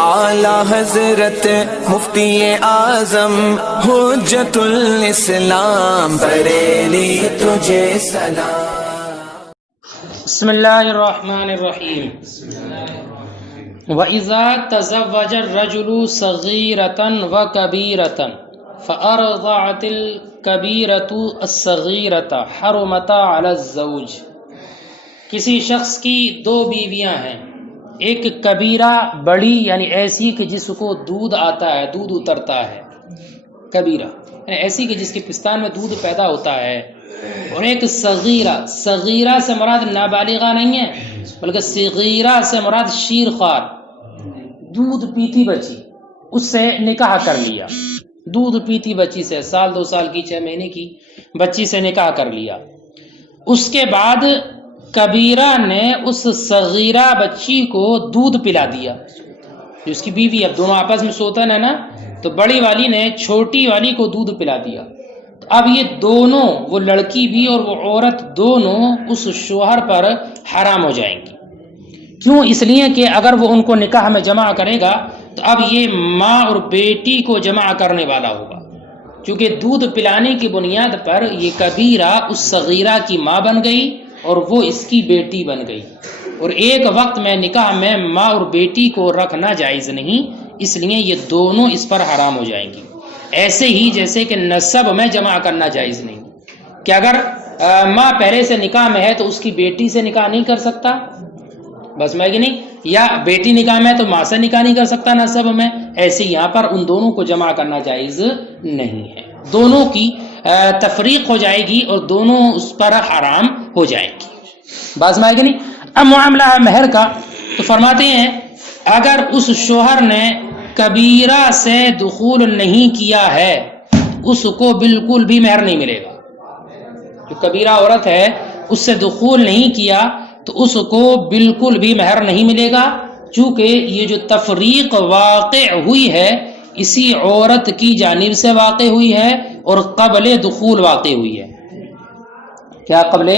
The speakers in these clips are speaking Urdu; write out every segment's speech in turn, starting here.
اعلی حضرت مفتی اعظم حجت الاسلام بریلی تجھے سلام۔ بسم اللہ الرحمن الرحیم۔ وَإِذَا تَزَوَّجَ الرَّجُلُ صَغِيرَةً وَكَبِيرَةً فَأَرْضَعَتِ الْكَبِيرَةُ الصَّغِيرَةَ حَرُمَتَا عَلَى الزَّوْجِ۔ کسی شخص کی دو بیویاں ہیں، ایک کبیرہ بڑی یعنی ایسی کہ جس کو دودھ آتا ہے، دودھ اترتا ہے، کبیرہ یعنی ایسی کہ جس کے پستان میں دودھ پیدا ہوتا ہے، اور ایک صغیرہ، صغیرہ سے مراد نابالغہ نہیں ہے بلکہ صغیرہ سے مراد شیرخوار، دودھ پیتی بچی، اس سے نکاح کر لیا، دودھ پیتی بچی سے، سال 2 سال کی 6 مہینے کی بچی سے نکاح کر لیا۔ اس کے بعد کبیرہ نے اس صغیرہ بچی کو دودھ پلا دیا، جو اس کی بیوی، اب دونوں آپس میں سوتن ہے نا، تو بڑی والی نے چھوٹی والی کو دودھ پلا دیا۔ اب یہ دونوں، وہ لڑکی بھی اور وہ عورت دونوں اس شوہر پر حرام ہو جائیں گی۔ کیوں؟ اس لیے کہ اگر وہ ان کو نکاح میں جمع کرے گا تو اب یہ ماں اور بیٹی کو جمع کرنے والا ہوگا، کیونکہ دودھ پلانے کی بنیاد پر یہ کبیرہ اس صغیرہ کی ماں بن گئی اور وہ اس کی بیٹی بن گئی، اور ایک وقت میں نکاح میں ماں اور بیٹی کو رکھنا جائز نہیں، اس لیے یہ دونوں اس پر حرام ہو جائیں گی۔ ایسے ہی جیسے کہ نسب میں جمع کرنا جائز نہیں، کہ اگر ماں پہلے سے نکاح میں ہے تو اس کی بیٹی سے نکاح نہیں کر سکتا، بس میں کہ نہیں، یا بیٹی نکاح میں ہے تو ماں سے نکاح نہیں کر سکتا نسب میں، ایسے یہاں پر ان دونوں کو جمع کرنا جائز نہیں ہے، دونوں کی تفریق ہو جائے گی اور دونوں اس پر حرام ہو جائیں گی، بس میں کہ نہیں۔ اب معاملہ ہے مہر کا، تو فرماتے ہیں اگر اس شوہر نے کبیرہ سے دخول نہیں کیا ہے اس کو بالکل بھی مہر نہیں ملے گا، جو کبیرہ عورت ہے اس سے دخول نہیں کیا تو اس کو بالکل بھی مہر نہیں ملے گا، چونکہ یہ جو تفریق واقع ہوئی ہے اسی عورت کی جانب سے واقع ہوئی ہے اور قبل دخول واقع ہوئی ہے۔ کیا قبل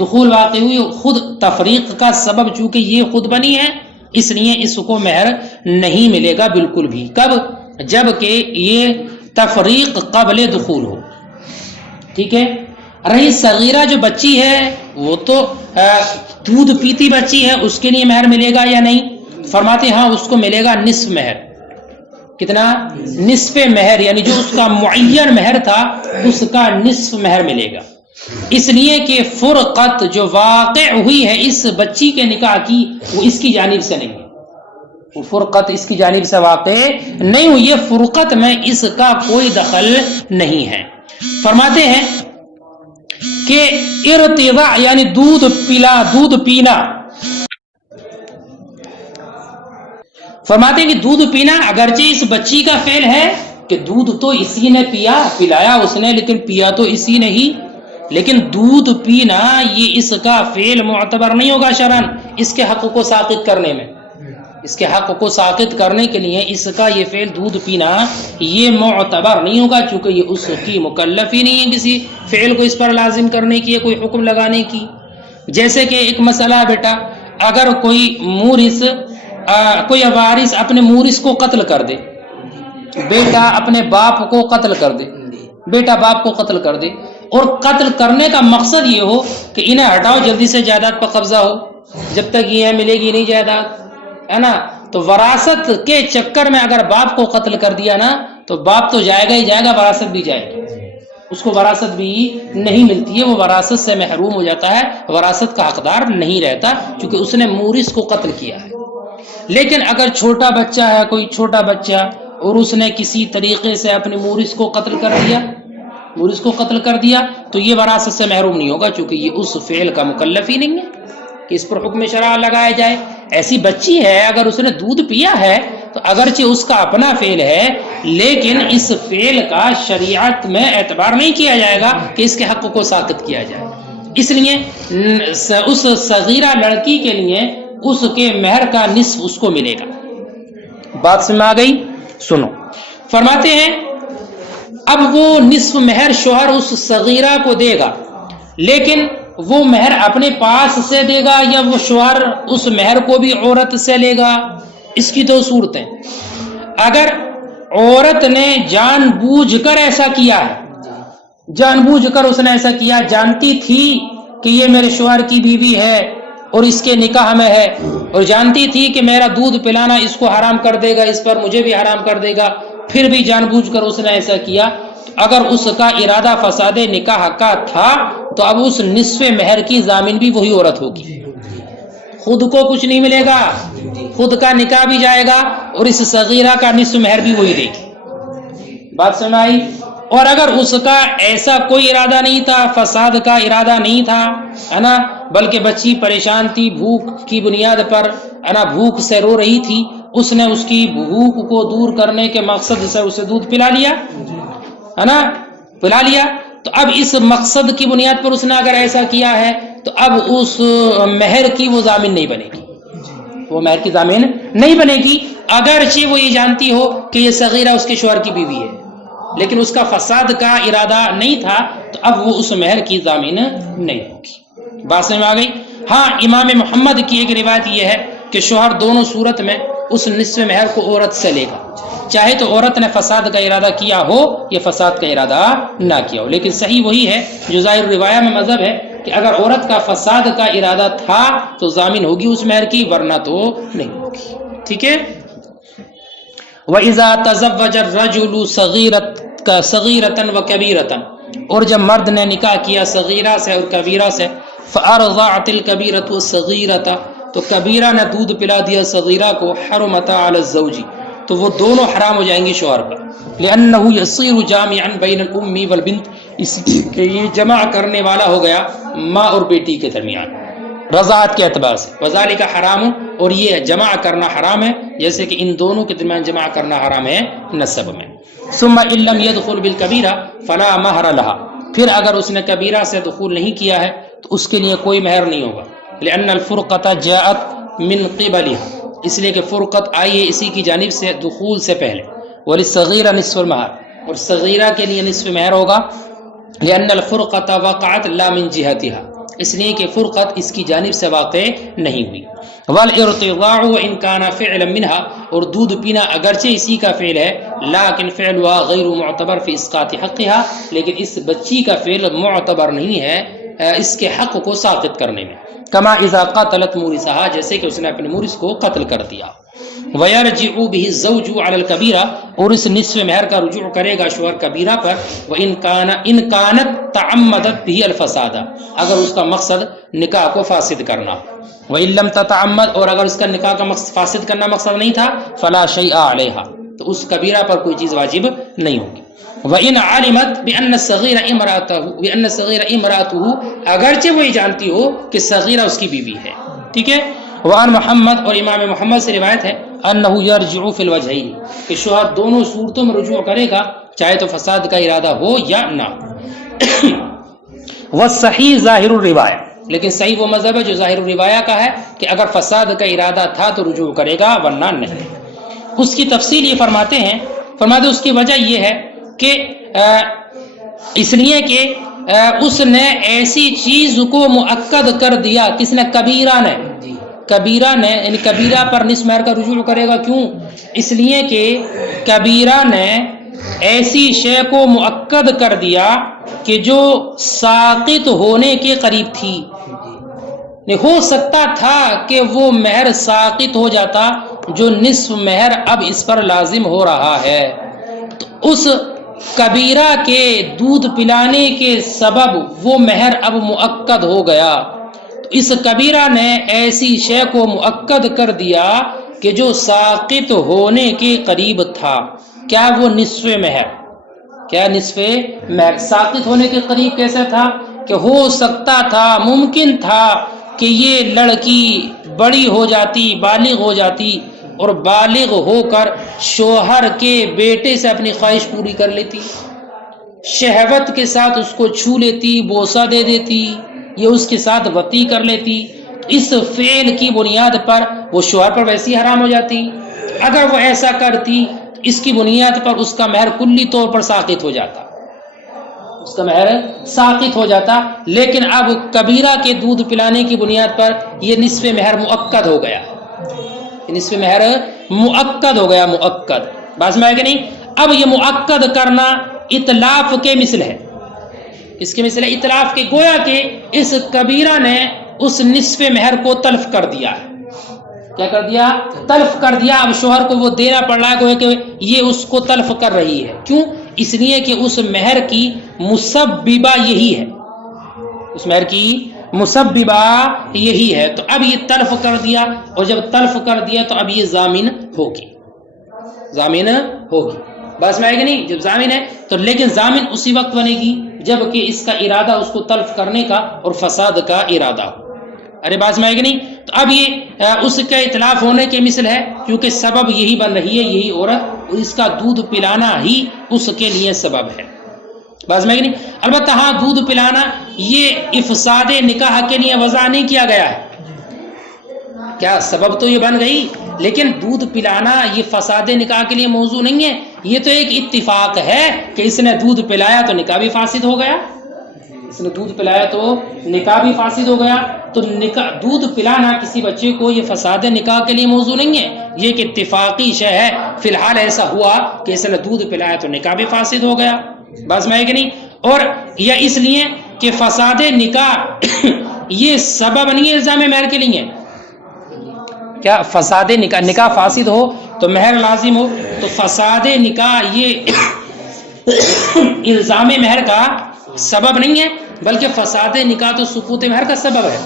دخول واقع ہوئی؟ خود تفریق کا سبب چونکہ یہ خود بنی ہے، اس لیے اس کو مہر نہیں ملے گا بالکل بھی۔ کب؟ جب کہ یہ تفریق قبل دخول ہو، ٹھیک ہے۔ رہی صغیرہ جو بچی ہے وہ تو دودھ پیتی بچی ہے، اس کے لیے مہر ملے گا یا نہیں؟ فرماتے ہاں اس کو ملے گا نصف مہر۔ کتنا؟ نصف مہر، یعنی جو اس کا معین مہر تھا اس کا نصف مہر ملے گا، اس لیے کہ فرقت جو واقع ہوئی ہے اس بچی کے نکاح کی وہ اس کی جانب سے نہیں ہے، وہ فرقت اس کی جانب سے واقع نہیں ہوئی ہے، فرقت میں اس کا کوئی دخل نہیں ہے۔ فرماتے ہیں کہ ارتضاع یعنی دودھ پینا، فرماتے ہیں کہ دودھ پینا اگرچہ اس بچی کا فعل ہے کہ دودھ تو اسی نے پلایا اس نے، لیکن پیا تو اسی نے ہی، لیکن دودھ پینا یہ اس کا فعل معتبر نہیں ہوگا شرعاً اس کے حق کو ساقط کرنے میں، اس کے حق کو ساقط کرنے کے لیے اس کا یہ فعل دودھ پینا یہ معتبر نہیں ہوگا، چونکہ یہ اس کی مکلف ہی نہیں ہے کسی فعل کو اس پر لازم کرنے کی یا کوئی حکم لگانے کی۔ جیسے کہ ایک مسئلہ ہے بیٹا، اگر کوئی مورث کوئی وارث اپنے مورث کو قتل کر دے، بیٹا اپنے باپ کو قتل کر دے، بیٹا باپ کو قتل کر دے، اور قتل کرنے کا مقصد یہ ہو کہ انہیں ہٹاؤ جلدی سے جائیداد پر قبضہ ہو، جب تک یہ ملے گی نہیں جائیداد، ہے نا، تو وراثت کے چکر میں اگر باپ کو قتل کر دیا نا تو باپ تو جائے گا ہی جائے گا، وراثت بھی جائے گی، اس کو وراثت بھی نہیں ملتی ہے، وہ وراثت سے محروم ہو جاتا ہے، وراثت کا حقدار نہیں رہتا کیونکہ اس نے مورث کو قتل کیا ہے۔ لیکن اگر چھوٹا بچہ ہے، کوئی چھوٹا بچہ، اور اس نے کسی طریقے سے اپنے مورث کو قتل کر دیا تو یہ وراثت سے محروم نہیں ہوگا، چونکہ یہ اس فعل کا مکلف ہی نہیں ہے کہ اس پر حکم شرع لگایا جائے۔ ایسی بچی ہے اگر اس نے دودھ پیا ہے تو اگرچہ اس کا اپنا فعل ہے لیکن اس فعل کا شریعت میں اعتبار نہیں کیا جائے گا کہ اس کے حق کو ساقط کیا جائے، اس لیے اس صغیرہ لڑکی کے لیے اس کے مہر کا نصف اس کو ملے گا۔ بات سمجھ آ گئی؟ سنو، فرماتے ہیں اب وہ نصف مہر شوہر اس صغیرہ کو دے گا، لیکن وہ مہر اپنے پاس سے دے گا یا وہ شوہر اس مہر کو بھی عورت سے لے گا؟ اس کی دو صورتیں، اگر عورت نے جان بوجھ کر ایسا کیا ہے، جان بوجھ کر اس نے ایسا کیا، جانتی تھی کہ یہ میرے شوہر کی بیوی ہے اور اس کے نکاح میں ہے، اور جانتی تھی کہ میرا دودھ پلانا اس کو حرام کر دے گا، اس پر مجھے بھی حرام کر دے گا، پھر بھی جان بوجھ کر اس نے ایسا کیا، تو اگر اس کا ارادہ فساد نکاح کا تھا تو اب اس نصف مہر کی ضامن بھی وہی عورت ہوگی، خود کو کچھ نہیں ملے گا، خود کا نکاح بھی جائے گا اور اس صغیرہ کا نصف مہر بھی وہی دے گی۔ بات سمجھ آئی؟ اور اگر اس کا ایسا کوئی ارادہ نہیں تھا، فساد کا ارادہ نہیں تھا، ہے نا، بلکہ بچی پریشان تھی بھوک کی بنیاد پر، ہے نا، بھوک سے رو رہی تھی، اس نے اس کی بھوک کو دور کرنے کے مقصد سے اسے دودھ پلا لیا، ہے نا، پلا لیا، تو اب اس مقصد کی بنیاد پر اس نے اگر ایسا کیا ہے تو اب اس مہر کی وہ ضامن نہیں بنے گی، وہ مہر کی ضامن نہیں بنے گی، اگرچہ وہ یہ جانتی ہو کہ یہ صغیرہ اس کے شوہر کی بیوی ہے، لیکن اس کا فساد کا ارادہ نہیں تھا، تو اب وہ اس مہر کی ضامن نہیں ہوگی۔ بات سمجھ میں آ گئی؟ ہاں، امام محمد کی ایک روایت یہ ہے کہ شوہر دونوں صورت میں اس نصف مہر کو عورت سے لے گا، چاہے تو عورت نے فساد کا ارادہ کیا ہو یا فساد کا ارادہ نہ کیا ہو، لیکن صحیح وہی ہے جو ظاہر روایہ میں مذہب ہے کہ اگر عورت کا فساد کا ارادہ تھا تو ضامن ہوگی اس مہر کی، ورنہ تو نہیں ہوگی۔ ٹھیک ہے؟ وَإِذَا تَزَوَّجَ الرَّجُلُ صَغِيرَةً وَكَبِيرَةً، اور جب مرد نے نکاح کیا صغیرہ سے اور کبیرہ سے، فَأَرْضَعَتِ الْكَبِيرَةُ الصَّغِيرَةَ، تو کبیرہ نے دودھ پلا دیا صغیرہ کو، حرمتا علی الزوج، تو وہ دونوں حرام ہو جائیں گی شوہر پر، لأنه يصير جامعا بین الام والبنت، اس لیے کہ یہ جمع کرنے والا ہو گیا ماں اور بیٹی کے درمیان رضاعت کے اعتبار سے، وذالک حرام، اور یہ جمع کرنا حرام ہے، جیسے کہ ان دونوں کے درمیان جمع کرنا حرام ہے نسب میں۔ ثم ان لم يدخل بالکبیرہ فلا مہر لها، پھر اگر اس نے کبیرہ سے دخول نہیں کیا ہے تو اس کے لیے کوئی مہر نہیں ہوگا، لأن الفرقۃ جاءت من قبلها، اس لیے کہ فرقت آئی ہے اسی کی جانب سے دخول سے پہلے، وللصغیرہ نصف المہر، اور صغیرہ کے لیے نصف مہر ہوگا، لأن الفرقۃ وقعت لا من جهتها، اس لیے کہ فرقت اس کی جانب سے واقع نہیں ہوئی، والارتضاع وان كان فعلا منها، اور دودھ پینا اگرچہ اسی کا فعل ہے، لیکن فعلها غیر معتبر فی اسقاط حقها، لیکن اس بچی کا فعل معتبر نہیں ہے اس کے حق کو ساقط کرنے میں، کما اذا قتلت مورثها، جیسے کہ اس نے اپنے مورث کو قتل کر دیا، وَيَرْجِعُ بِهِ الزَّوْجُ عَلَى الْكَبِيرَةِ، اور اس نصف مہر کا رجوع کرے گا شوہر کبیرہ پر، وَإِن كَانَتْ تَعَمَّدَتْ بِهِ الْفَسَادَ، اگر اس کا مقصد نکاح کو فاسد کرنا، وَإِن لَمْ تَتَعَمَّدْ، اور اگر اس کا نکاح کا فاسد کرنا مقصد نہیں تھا، فَلَا شَيْءَ عَلَيْهَا، تو اس کبیرہ پر کوئی چیز واجب نہیں ہوگی، وَإِنْ عَلِمَتْ بِأَنَّ الصَّغِيرَ امْرَأَتُهُ، اگرچہ وہ یہ جانتی ہو کہ صغیرہ اس کی بیوی ہے، ٹھیک ہے، وعن محمد، اور امام محمد سے روایت ہے، انہ یرجع فی الوجہین، کہ شوہر دونوں صورتوں میں رجوع کرے گا، چاہے تو فساد کا ارادہ ہو یا نہ۔ والصحیح ظاہر الروایہ، لیکن صحیح وہ مذہب ہے جو ظاہر الروایہ کا ہے کہ اگر فساد کا ارادہ تھا تو رجوع کرے گا، ورنہ نہیں۔ اس کی تفصیل یہ فرماتے ہیں اس کی وجہ یہ ہے کہ اس لیے کہ اس نے ایسی چیز کو مؤکد کر دیا، کس نے؟ کبیرہ نے، کبیرہ نے، یعنی کبیرہ پر نصف مہر کا رجوع کرے گا، کیوں؟ اس لیے کہ کبیرہ نے ایسی شے کو مؤکد کر دیا کہ جو ساقط ہونے کے قریب تھی، ہو سکتا تھا کہ وہ مہر ساقط ہو جاتا جو نصف مہر اب اس پر لازم ہو رہا ہے، تو اس کبیرہ کے دودھ پلانے کے سبب وہ مہر اب مؤکد ہو گیا، تو اس کبیرہ نے ایسی شے کو مؤکد کر دیا کہ جو ساقط ہونے کے قریب تھا، کیا وہ نصف مہر، کیا نصف مہر ساقط ہونے کے قریب کیسے تھا؟ کہ ہو سکتا تھا، ممکن تھا کہ یہ لڑکی بڑی ہو جاتی، بالغ ہو جاتی، اور بالغ ہو کر شوہر کے بیٹے سے اپنی خواہش پوری کر لیتی، شہوت کے ساتھ اس کو چھو لیتی، بوسہ دے دیتی، یہ اس کے ساتھ وطی کر لیتی، اس فعل کی بنیاد پر وہ شوہر پر ویسی حرام ہو جاتی۔ اگر وہ ایسا کرتی اس کی بنیاد پر اس کا مہر کلی طور پر ساقط ہو جاتا، اس کا مہر ساقط ہو جاتا، لیکن اب کبیرہ کے دودھ پلانے کی بنیاد پر یہ نصف مہر مؤکد ہو گیا، نصف مہر مؤکد ہو گیا، مؤکد، بات میں آئے کہ نہیں؟ اب یہ مؤکد کرنا اتلاف کے مثل ہے، اس کے مثل ہے اتلاف کے، گویا کہ اس کبیرہ نے اس نصف مہر کو تلف کر دیا ہے، کیا کر دیا؟ تلف کر دیا۔ اب شوہر کو وہ دینا پڑ رہا ہے، گویا کہ یہ اس کو تلف کر رہی ہے، کیوں؟ اس لیے کہ اس مہر کی مسببہ یہی ہے، اس مہر کی مسببہ یہی ہے، تو اب یہ تلف کر دیا، اور جب تلف کر دیا تو اب یہ ضامن ہوگی، ضامن ہوگی، بس میں آئے گا نہیں؟ جب ضامن ہے تو، لیکن ضامن اسی وقت بنے گی جب کہ اس کا ارادہ اس کو تلف کرنے کا اور فساد کا ارادہ ہو۔ ارے بات میں آئے گا نہیں؟ تو اب یہ اس کا اطلاف ہونے کے مثل ہے، کیونکہ سبب یہی بن رہی ہے، یہی عورت، اس کا دودھ پلانا ہی اس کے لیے سبب ہے، بات میں آئے گا نہیں؟ البتہ ہاں، دودھ پلانا یہ افساد نکاح کے لیے وضع نہیں کیا گیا ہے، کیا سبب تو یہ بن گئی، لیکن دودھ پلانا یہ فساد نکاح کے لیے موضوع نہیں ہے، یہ تو ایک اتفاق ہے کہ اس نے دودھ پلایا تو نکاح بھی فاسد ہو گیا، اس نے دودھ پلایا تو نکاح بھی فاسد ہو گیا، تو دودھ پلانا کسی بچے کو یہ فساد نکاح کے لیے موضوع نہیں ہے، یہ ایک اتفاقی شے ہے، فی الحال ایسا ہوا کہ اس نے دودھ پلایا تو نکاح بھی فاسد ہو گیا، بس میں کہ نہیں؟ اور یا اس لیے کہ فساد نکاح یہ سبب نہیں ہے الزام مہر کے لیے، کیا فساد نکاح، نکاح فاسد ہو تو مہر لازم ہو، تو فساد نکاح یہ الزام مہر کا سبب نہیں ہے، بلکہ فساد نکاح تو سقوط مہر کا سبب ہے،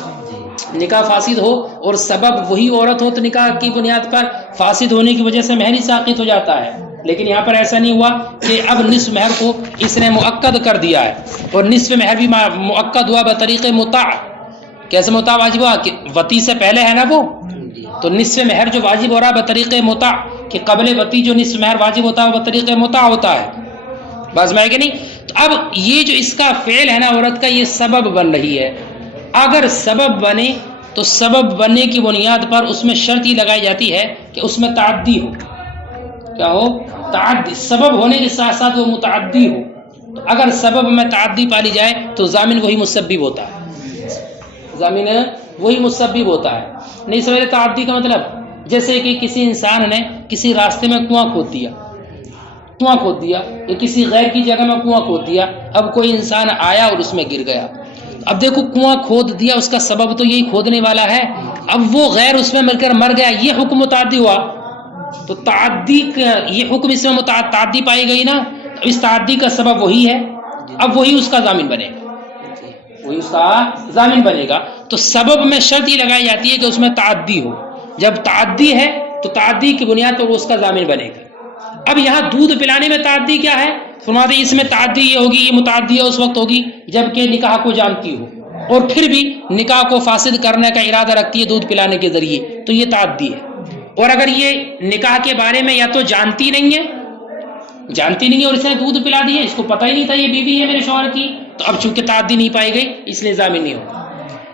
نکاح فاسد ہو اور سبب وہی عورت ہو تو نکاح کی بنیاد پر فاسد ہونے کی وجہ سے مہر ہی ساقط ہو جاتا ہے، لیکن یہاں پر ایسا نہیں ہوا کہ اب نصف مہر کو اس نے مؤکد کر دیا ہے، اور نصف مہر بھی مؤکد ہوا بطریق مطاع، کیسے مطاع واجب ہوا؟ کہ وطی سے پہلے ہے نا وہ، تو نصف مہر جو واجب ہو رہا ہے بطریق مطاع، کہ قبل وطی جو نصف مہر واجب ہوتا ہے وہ بطریق مطاع ہوتا ہے، بس میں کہ نہیں؟ تو اب یہ جو اس کا فعل ہے نا عورت کا، یہ سبب بن رہی ہے، اگر سبب بنے تو سبب بننے کی بنیاد پر اس میں شرط ہی لگائی جاتی ہے کہ اس میں تعدی ہو، کیا ہو؟ تعدی، سبب ہونے کے ساتھ ساتھ وہ متعدی ہو، تو اگر سبب میں تعدی پالی جائے تو ضامن وہی مسبب ہوتا ہے، ضامن وہی مسبب ہوتا ہے، نہیں سمجھے تعدی کا مطلب؟ جیسے کہ کسی انسان نے کسی راستے میں کنواں کھود دیا، کنواں کھود دیا، یا کسی غیر کی جگہ میں کنواں کھود دیا، اب کوئی انسان آیا اور اس میں گر گیا، اب دیکھو کنواں کھود دیا، اس کا سبب تو یہی کھودنے والا ہے، اب وہ غیر اس میں مل کر مر گیا، یہ حکم متعدی ہوا، تو تعدی یہ حکم اس میں تعدی پائی گئی نا، تو اس تعدی کا سبب وہی ہے، اب وہی اس کا ضامن بنے گا، وہی اس کا ضامن بنے گا، تو سبب میں شرط یہ لگائی جاتی ہے کہ اس میں تعدی ہو، جب تعدی ہے تو تعدی کی بنیاد پر اس کا ضامن بنے گا۔ اب یہاں دودھ پلانے میں تعدی کیا ہے؟ فرماتے ہیں اس میں تعدی یہ ہوگی، یہ متعدی اس وقت ہوگی جب کہ نکاح کو جانتی ہو اور پھر بھی نکاح کو فاسد کرنے کا ارادہ رکھتی ہے دودھ پلانے کے ذریعے، تو یہ تعدی ہے، اور اگر یہ نکاح کے بارے میں یا تو جانتی نہیں ہے اور اس نے دودھ پلا دیا، اس کو پتہ ہی نہیں تھا یہ بیوی ہے میرے شوہر کی، تو اب چونکہ تعدی نہیں پائی گئی اس لیے ضامن نہیں ہوگا،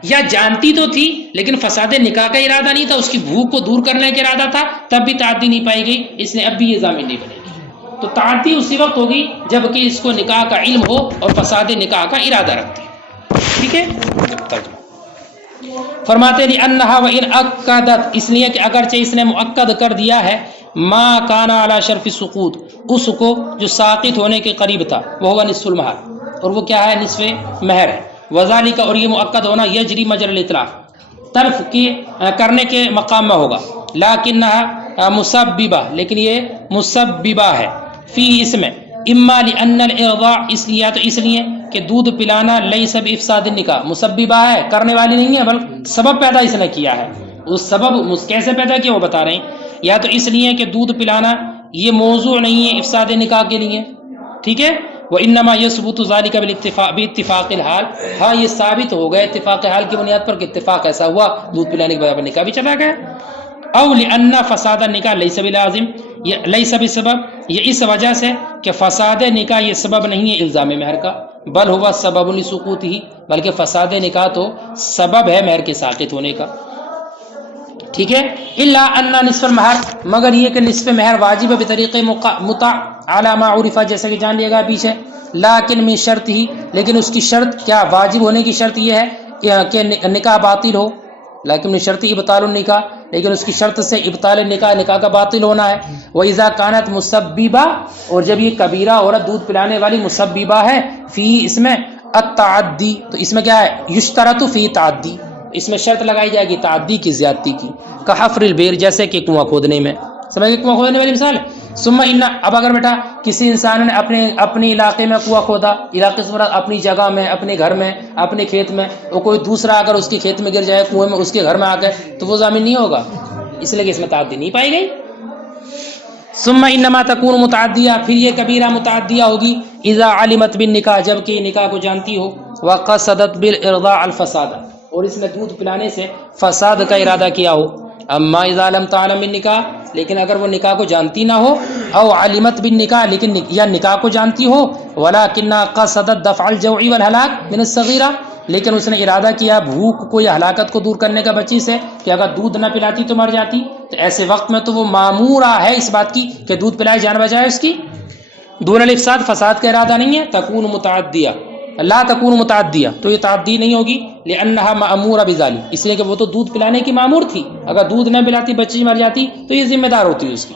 یا جانتی تو تھی لیکن فساد نکاح کا ارادہ نہیں تھا، اس کی بھوک کو دور کرنے کا ارادہ تھا، تب بھی تعدی نہیں پائی گئی، اس لیے اب بھی یہ ضامن نہیں بنے گی، تو تعدی اسی وقت ہوگی جب کہ اس کو نکاح کا علم ہو اور فساد نکاح کا ارادہ رکھتی ہے، ٹھیک ہے؟ فرماتے ہیں انہا وان اکدت، اس لیے کہ اگرچہ اس نے مؤکد کر دیا ہے ما کان علی شرف السقوط، اس کو جو ساقط ہونے کے قریب تھا، وہ نصف المہر، اور وہ کیا ہے؟ نصف مہر ہے، وذالک، اور یہ مؤکد ہونا یجری مجری الاطلاق، طرف کے کرنے کے مقام میں ہوگا، لیکنہا مسببہ، لیکن یہ مسببہ ہے، فی اس میں، اما لان الارضاع، اس لیے کہ دودھ پلانا لیس بافساد النکاح، مسببہ ہے، کرنے والی نہیں ہے بلکہ سبب پیدا اس نے کیا ہے، اس سبب کیسے پیدا کیا وہ بتا رہے ہیں، یا تو اس لیے کہ دودھ پلانا یہ موضوع نہیں ہے افساد نکاح کے لیے، ٹھیک ہے، وانما يثبت ذلك باتفاق الحال، ہاں یہ ثابت ہو گیا اتفاق حال کی بنیاد پر کہ اتفاق ایسا ہوا دودھ پلانے کے بعد نکاح بھی چلا گیا، او لان فساد النکاح لیس بلازم، لیس بسبب، یہ اس وجہ سے کہ فساد نکاح یہ سبب نہیں ہے الزام مہر کا، بل ہوا سبب لسقوط ہی، بلکہ فساد نکاح تو سبب ہے مہر کے ساقط ہونے کا، ٹھیک ہے، الا ان نصف المہر، مگر یہ کہ نصف مہر واجب ہے بطریق مطاع علی ما عرف، جیسے کہ جان لیا گیا پیچھے، لیکن من شرط ہی، لیکن اس کی شرط کیا؟ واجب ہونے کی شرط یہ ہے کہ نکاح باطل ہو، لیکن شرط ابطال النکاح، لیکن اس کی شرط سے ابطال نکاح، نکاح کا باطل ہونا ہے۔ وَإِذَا كَانَتْ مُسَبِّبَةً، اور جب یہ کبیرہ عورت دودھ پلانے والی مسببہ ہے، فی اس میں التعدی، تو اس میں کیا ہے، یشترط فی تعدی، اس میں شرط لگائی جائے گی تعدی کی، زیادتی کی، کحفر البیر، جیسے کہ کنواں کھودنے میں، سمجھ گئے کنواں کھودنے والی مثال۔ ثم ان، اب اگر بیٹا کسی انسان نے اپنے علاقے میں کنواں کھودا، علاقے سے مراد اپنی جگہ میں، اپنے گھر میں، اپنے کھیت میں، اور کوئی دوسرا اگر اس کے کھیت میں گر جائے کنویں میں، اس کے گھر میں آ گئے، تو وہ ضامن نہیں ہوگا، اس لیے کہ اس میں تعدی نہیں پائی گئی۔ ثم انما تكون متعدیہ، پھر یہ کبیرہ متعدیہ ہوگی، اذا علمت بالنکاح، جب کہ نکاح کو جانتی ہو، وقصدت بالارضاع الفساد، اور اس میں دودھ پلانے سے فساد کا ارادہ کیا ہو۔ اما اذا لم تعلم بالنکاح، لیکن اگر وہ نکاح کو جانتی نہ ہو، او علمت بالنکاح، لیکن یا نکاح کو جانتی ہو، ولکنها قصدت دفع الجوع والهلاك من الصغیرہ، لیکن اس نے ارادہ کیا بھوک کو یا ہلاکت کو دور کرنے کا بچی سے، کہ اگر دودھ نہ پلاتی تو مر جاتی، تو ایسے وقت میں تو وہ مامورہ ہے اس بات کی کہ دودھ پلائے، جان بجائے اس کی۔ دون الافساد، فساد کا ارادہ نہیں ہے۔ تکون متعدیہ، لا تکون متعدیہ، تو یہ تعدی نہیں ہوگی، لانها مامورہ بذلک، اس لیے کہ وہ تو دودھ پلانے کی مامور تھی، اگر دودھ نہ پلاتی بچی مر جاتی تو یہ ذمہ دار ہوتی اس کی۔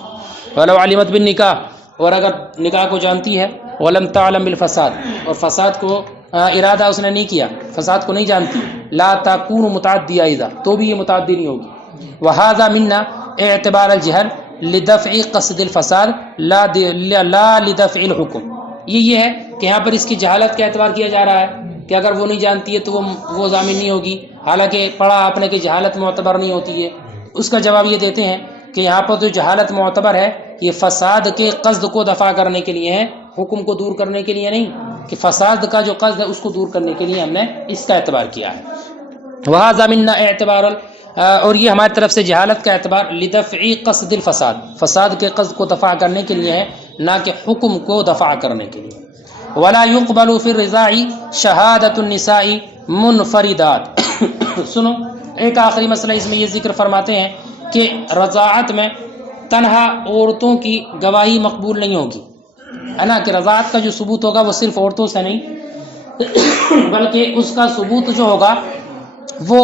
ولو علمت بالنکاح، اور اگر نکاح کو جانتی ہے، ولم تعلم بالفساد، اور فساد کو ارادہ اس نے نہیں کیا، فساد کو نہیں جانتی، لا تکون متعدیہ اذا، تو بھی یہ متعدی نہیں ہوگی۔ وہذا منا اعتبار الجہل لدفع قصد الفساد لا لدفع الحکم، یہ ہے کہ یہاں پر اس کی جہالت کا اعتبار کیا جا رہا ہے کہ اگر وہ نہیں جانتی ہے تو وہ ضامن نہیں ہوگی، حالانکہ پڑھا آپ نے کہ جہالت معتبر نہیں ہوتی ہے۔ اس کا جواب یہ دیتے ہیں کہ یہاں پر جو جہالت معتبر ہے یہ فساد کے قصد کو دفع کرنے کے لیے ہے، حکم کو دور کرنے کے لیے نہیں، کہ فساد کا جو قصد ہے اس کو دور کرنے کے لیے ہم نے اس کا اعتبار کیا ہے۔ وہذا منا اعتبار، اور یہ ہماری طرف سے جہالت کا اعتبار لدفع قصد الفساد، فساد کے قصد کو دفع کرنے کے لیے ہے، نہ کہ حکم کو دفع کرنے کے لیے۔ ولا يقبل في الرضاع شهادة النساء منفردات۔ سنو ایک آخری مسئلہ اس میں یہ ذکر فرماتے ہیں کہ رضاعت میں تنہا عورتوں کی گواہی مقبول نہیں ہوگی، ہے نا، کہ رضاعت کا جو ثبوت ہوگا وہ صرف عورتوں سے نہیں، بلکہ اس کا ثبوت جو ہوگا وہ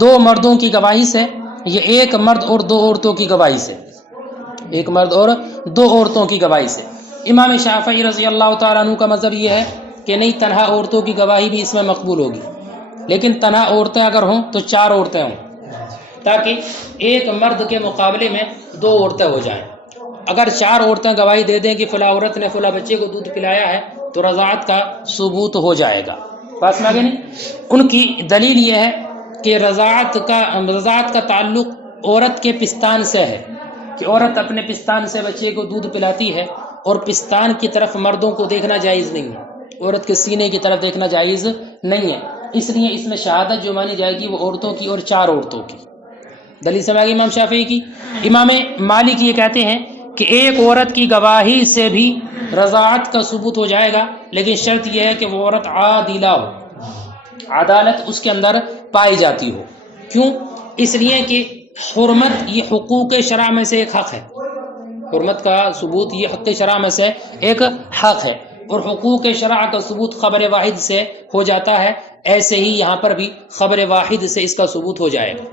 دو مردوں کی گواہی سے، یہ ایک مرد اور دو عورتوں کی گواہی سے، ایک مرد اور دو عورتوں کی گواہی سے۔ امام شافعی رضی اللہ تعالیٰ عنہ کا مذہب یہ ہے کہ نہیں، تنہا عورتوں کی گواہی بھی اس میں مقبول ہوگی، لیکن تنہا عورتیں اگر ہوں تو 4 عورتیں ہوں، تاکہ ایک مرد کے مقابلے میں 2 عورتیں ہو جائیں۔ اگر 4 عورتیں گواہی دے دیں کہ فلاں عورت نے فلاں بچے کو دودھ پلایا ہے تو رضاعت کا ثبوت ہو جائے گا۔ بات میں آگے نہیں، ان کی دلیل یہ ہے کہ رضاعت کا تعلق عورت کے پستان سے ہے، کہ عورت اپنے پستان سے بچے کو دودھ پلاتی ہے، اور پستان کی طرف مردوں کو دیکھنا جائز نہیں ہے، عورت کے سینے کی طرف دیکھنا جائز نہیں ہے، اس لیے اس میں شہادت جو مانی جائے گی وہ عورتوں کی اور 4 عورتوں کی۔ دلیل سمجھ گئی امام شافعی کی۔ امام مالک یہ کہتے ہیں کہ ایک عورت کی گواہی سے بھی رضاعت کا ثبوت ہو جائے گا، لیکن شرط یہ ہے کہ وہ عورت عادلہ ہو، عدالت اس کے اندر پائی جاتی ہو۔ کیوں؟ اس لیے کہ حرمت یہ حقوق شرع میں سے ایک حق ہے، حرمت کا ثبوت یہ حق شرع میں سے ایک حق ہے، اور حقوق شرع کا ثبوت خبر واحد سے ہو جاتا ہے، ایسے ہی یہاں پر بھی خبر واحد سے اس کا ثبوت ہو جائے گا۔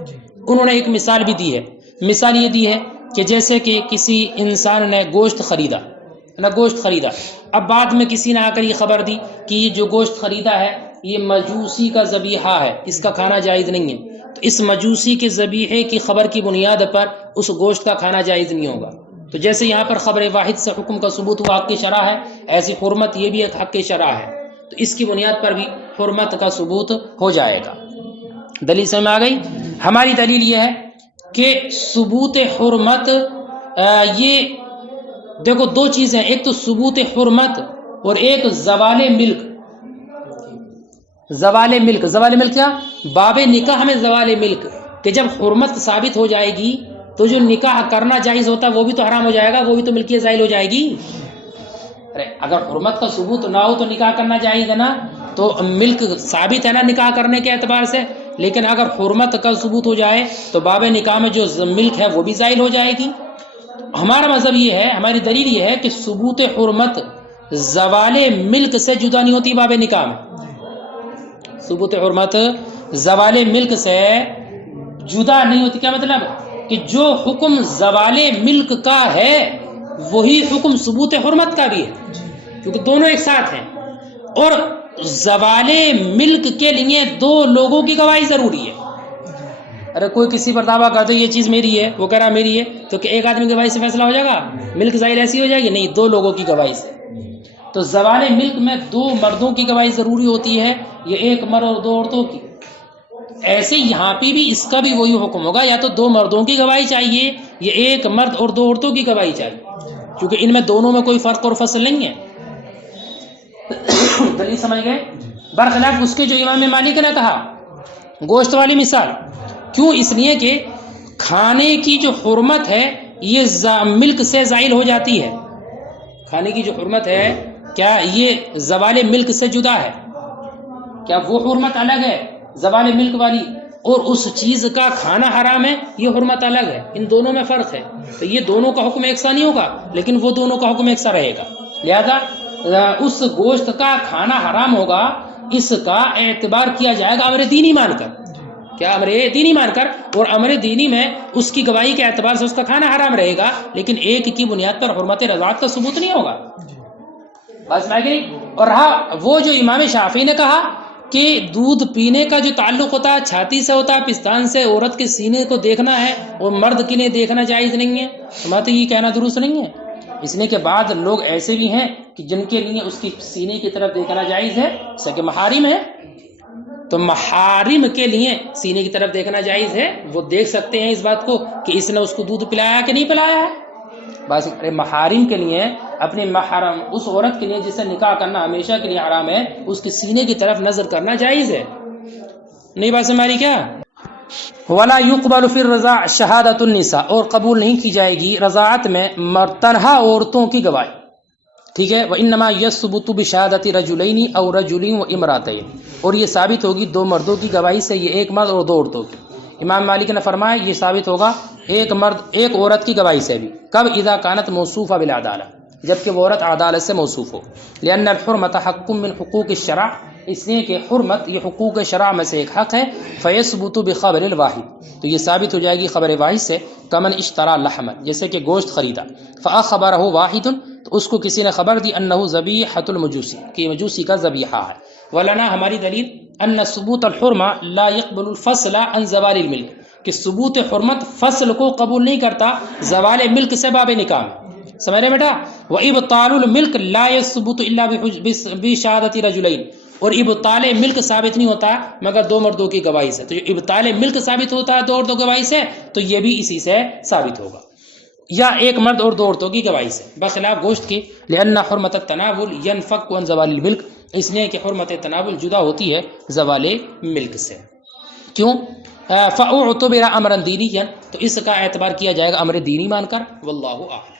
انہوں نے ایک مثال بھی دی ہے، مثال یہ دی ہے کہ جیسے کہ کسی انسان نے گوشت خریدا، اب بعد میں کسی نے آ کر یہ خبر دی کہ یہ جو گوشت خریدا ہے یہ مجوسی کا ذبیحہ ہے، اس کا کھانا جائز نہیں ہے، تو اس مجوسی کے ذبیحے کی خبر کی بنیاد پر اس گوشت کا کھانا جائز نہیں ہوگا۔ تو جیسے یہاں پر خبر واحد سے حکم کا ثبوت ہوا حق شرع ہے، ایسی حرمت یہ بھی ایک حق شرع ہے، تو اس کی بنیاد پر بھی حرمت کا ثبوت ہو جائے گا۔ دلیل سمجھ میں آ گئی؟ ہماری دلیل یہ ہے کہ ثبوت حرمت، یہ دیکھو 2 چیزیں، ایک تو ثبوت حرمت اور ایک زوال ملک۔ زوال ملک کیا؟ باب نکاح میں زوال ملک، کہ جب حرمت ثابت ہو جائے گی تو جو نکاح کرنا جائز ہوتا ہے وہ بھی تو حرام ہو جائے گا، وہ بھی تو ملکیت زائل ہو جائے گی۔ اگر حرمت کا ثبوت نہ ہو تو نکاح کرنا جائز ہے نا، تو ملک ثابت ہے نا نکاح کرنے کے اعتبار سے، لیکن اگر حرمت کا ثبوت ہو جائے تو باب نکاح میں جو ملک ہے وہ بھی زائل ہو جائے گی۔ ہمارا مذہب یہ ہے، ہماری دلیل یہ ہے کہ ثبوت حرمت زوال ملک سے جدا نہیں ہوتی باب نکاح میں، ثبوت حرمت زوال ملک سے جدا نہیں ہوتی. کیا مطلب؟ کہ جو حکم زوال ملک کا ہے وہی حکم ثبوت حرمت کا بھی ہے، کیونکہ دونوں ایک ساتھ ہیں. اور زوال ملک کے لیے دو لوگوں کی گواہی ضروری ہے. ارے کوئی کسی پر دعویٰ کرتے یہ چیز میری ہے، وہ کہہ رہا میری ہے، تو کہ ایک آدمی کی گواہی سے فیصلہ ہو جائے گا؟ ملک ظاہر ایسی ہو جائے گی؟ نہیں، دو لوگوں کی گواہی سے. تو زوال ملک میں دو مردوں کی گواہی ضروری ہوتی ہے، یہ ایک مرد اور دو عورتوں کی. ایسے یہاں پہ بھی اس کا بھی وہی حکم ہوگا، یا تو دو مردوں کی گواہی چاہیے یا ایک مرد اور دو عورتوں کی گواہی چاہیے، کیونکہ ان میں دونوں میں کوئی فرق اور فصل نہیں ہے. دلیل سمجھ گئے؟ برخلاف اس کے جو امام مالک نے کہا گوشت والی مثال. کیوں؟ اس لیے کہ کھانے کی جو حرمت ہے یہ ملک سے زائل ہو جاتی ہے. کھانے کی جو حرمت ہے کیا یہ زوال ملک سے جدا ہے؟ کیا وہ حرمت الگ ہے زوال ملک والی، اور اس چیز کا کھانا حرام ہے یہ حرمت الگ ہے؟ ان دونوں میں فرق ہے. تو یہ دونوں کا حکم ایک سا نہیں ہوگا، لیکن وہ دونوں کا حکم ایک سا رہے گا. لہذا اس گوشت کا کھانا حرام ہوگا، اس کا اعتبار کیا جائے گا امر دینی مان کر. کیا؟ امر دینی مان کر. اور امر دینی میں اس کی گواہی کے اعتبار سے اس کا کھانا حرام رہے گا، لیکن ایک کی بنیاد پر حرمت رضاعت کا ثبوت نہیں ہوگا. بس میں گئی. اور رہا وہ جو امام شافعی نے کہا کہ دودھ پینے کا جو تعلق ہوتا ہے چھاتی سے ہوتا ہے، پستان سے، عورت کے سینے کو دیکھنا ہے اور مرد کے لیے دیکھنا جائز نہیں ہے. میں تو یہ کہنا درست نہیں ہے، اس لیے کہ بعض لوگ ایسے بھی ہیں کہ جن کے لیے اس کی سینے کی طرف دیکھنا جائز ہے، جیسا کہ محارم ہے. تو محارم کے لیے سینے کی طرف دیکھنا جائز ہے، وہ دیکھ سکتے ہیں اس بات کو کہ اس نے اس کو دودھ پلایا کہ نہیں پلایا ہے. بس محارم کے لیے، اپنے محرم اس عورت کے لیے جس سے نکاح کرنا ہمیشہ کے لیے حرام ہے، اس کی سینے کی طرف نظر کرنا جائز ہے. نہیں بات ہماری کیا؟ ولا يقبل في الرضاع شہادۃ النساء، اور قبول نہیں کی جائے گی رضاعت میں تنہا عورتوں کی گواہی. ٹھیک ہے. وانما يثبت بشهادۃ رجلین او رجل وامراتین، اور یہ ثابت ہوگی دو مردوں کی گواہی سے، یہ ایک مرد اور دو عورتوں کی. امام مالک نے فرمایا یہ ثابت ہوگا ایک مرد ایک عورت کی گواہی سے بھی. کب؟ اذا كانت موصوفہ بالعدالہ، جبکہ وہ عورت عدالت سے موصوف ہو. لأن الحرمۃ حق من حقوق الشرع، اس لیے کہ حرمت یہ حقوق شرع میں سے ایک حق ہے. فیثبت بخبر الواحد، تو یہ ثابت ہو جائے گی خبر واحد سے. کمن اشترى لحما، جیسے کہ گوشت خریدا، فاخبرہ واحد، تو اس کو کسی نے خبر دی، انہ ذبیحۃ المجوسی، کہ مجوسی کا ذبیحہ ہے. ولنا، ہماری دلیل، ان ثبوت الحرمہ لا يقبل الفصل عن زوال الملک، کہ ثبوت حرمت فصل کو قبول نہیں کرتا زوال ملک سے باب نکاح میں. سمجھ رہے بیٹا؟ وابطال الملک لا يثبت الا بشہادۃ رجلین، اور ابطال ملک ثابت نہیں ہوتا مگر دو مردوں کی گواہی سے. تو جو ابطال ملک ثابت ہوتا ہے دو عورتوں کی گواہی سے، تو یہ بھی اسی سے ثابت ہوگا، یا ایک مرد اور دو عورتوں کی گواہی سے، بخلاف گوشت کی. لأن حرمت التناول ينفك عن زوال الملک، اس لیے کہ حرمت تناول جدا ہوتی ہے زوال ملک سے. کیوں؟ فاعتبر امرا دینیا، تو اس کا اعتبار کیا جائے گا امر دینی مان کر. واللہ اعلم.